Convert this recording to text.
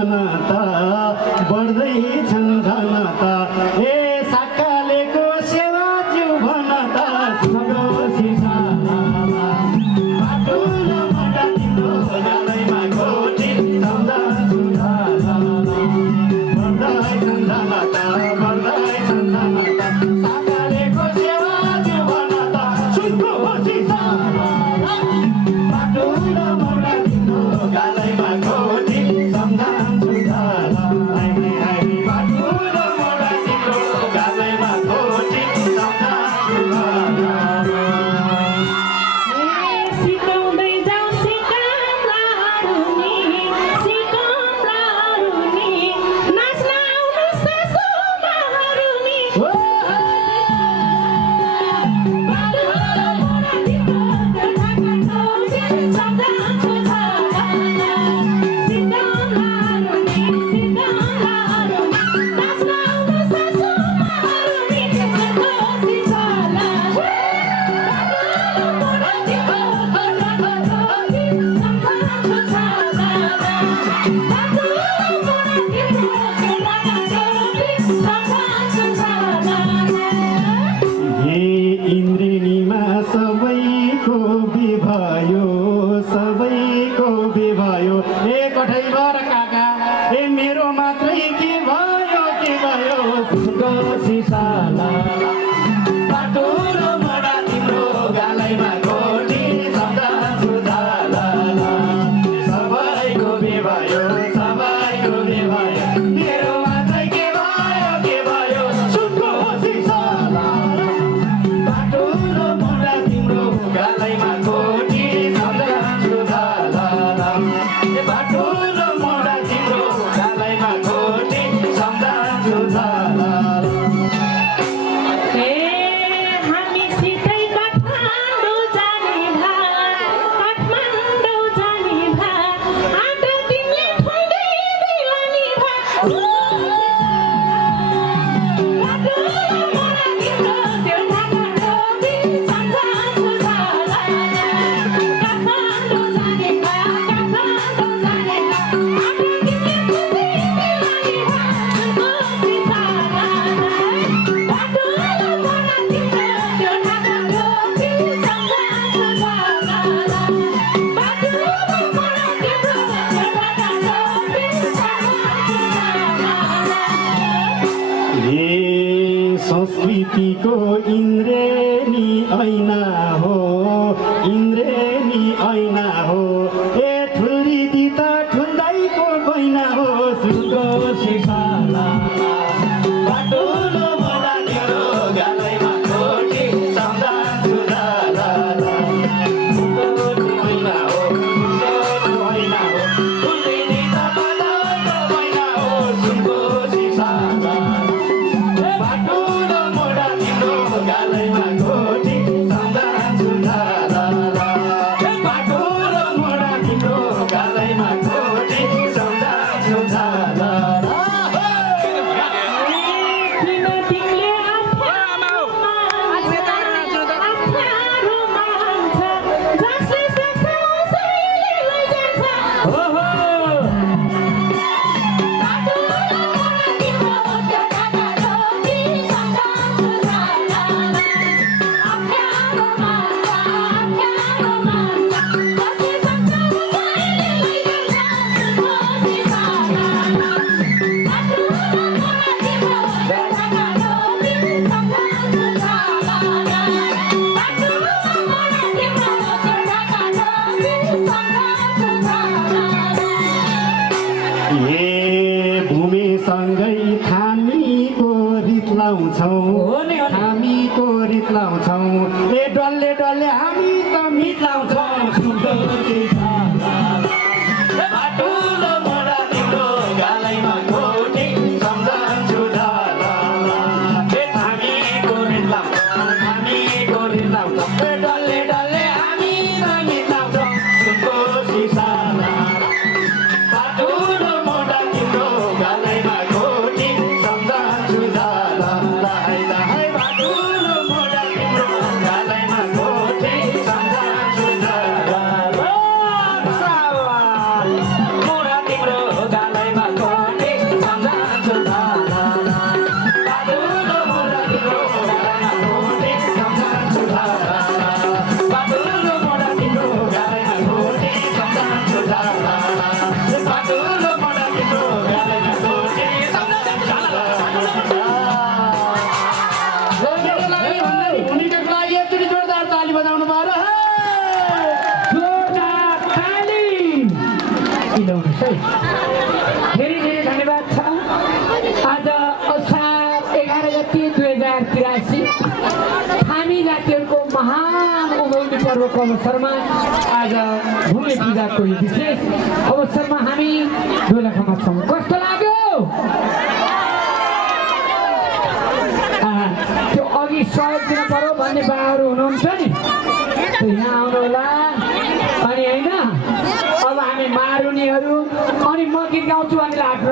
जनता बढ्दैछन् जनता ए साकालेको सेवा ज्यू भनता सगोसी सालामा बाटो नमटा तिम्रो गालैमा गोटी सम्झा सुझाला बढ्दैछन् जनता बढ्दैछन् जनता साकालेको सेवा ज्यू भनता सुनको होसी सालामा बाटो नमटा तिम्रो गालैमा गोटी सम्झा सुझाला बाटो नमटा तिम्रो गालैमा गोटी सम्झा सुझाला सिकाउँदै जाऊ सिकाउलाहरू नि सिकाउलाहरू नि नाच्न आउनु सासूमाहरू नि बाटो मोडा तिम्रो त्यो ढाका टोपी सम्झा सुझाला सिकाउलाहरू नि सिकाउलाहरू नि नाच्न आउनु सासूमाहरू नि त्यसको सिसाला हे इन्द्रेणीमा सबैको विभयो सबैको विभयो ए कठैबर काका ए मेरो मात्रै के भयो सुनको सिसाला बाटो मोडा तिम्रो गालैमा गोटी सम्झा सुझाला सबैको विभयो सबैको विभयो मेरो मात्रै के भयो सुनको सिसाला बाटो मोडा तिम्रो गालैमा गोटी सम्झा सुझाला बाटो मोडा तिम्रो गालैमा गोटी सम्झा सुझाला हे हामीसितै काठमाडौँ जाने भा काठमाडौँ जाने भा आटा तिमीले खुवाउँदै दिलानी भा बाटो मोडा तिम्रो त्यो ढाका टोपी सम्झा सुझाला काठमाडौँ जाने भा काठमाडौँ जाने भा आटा तिमीले खुवाउँदै दिलानी भा सुनको सिसाला बाटो मोडा तिम्रो त्यो ढाका टोपी सम्झा सुझाला बाटो मोडा तिम्रो त्यो ढाका टोपी हे संस्कृतिको इन्द्रेणी ऐना हो इन्द्रेणी ऐना हो ए ठुल्री दिता ठुल्दाइको बैना हो सुनको सिसाला बाटो मोडा तिम्रो गालैमा गोटी सम्झा सुझाला सुनको ऐना हो ऐना हो ठुल्री दिता ठुल्दाइको बैना हो सुनको सिसाला बाटो मोडा तिम्रो गालैमा गोटी सम्झा सुझाला बाटो मोडा तिम्रो गालैमा गोटी सम्झा सुझाला धेरै धेरै धन्यवाद छ। आज असार 11 गते 2083 थामी जातिहरूको महान उभौली पर्वको अवसरमा आज भूमि पूजाको यो विशेष अवसरमा हामी दोलखामा छौँ। कस्तो लाग्यो? त्यो अघि सहयोग दिन पर्यो भन्ने बाहरू हुनुहुन्छ नि, यहाँ आउनु होला। अनि होइन अब हामी मारुनीहरू अनि म गीत गाउँछु भने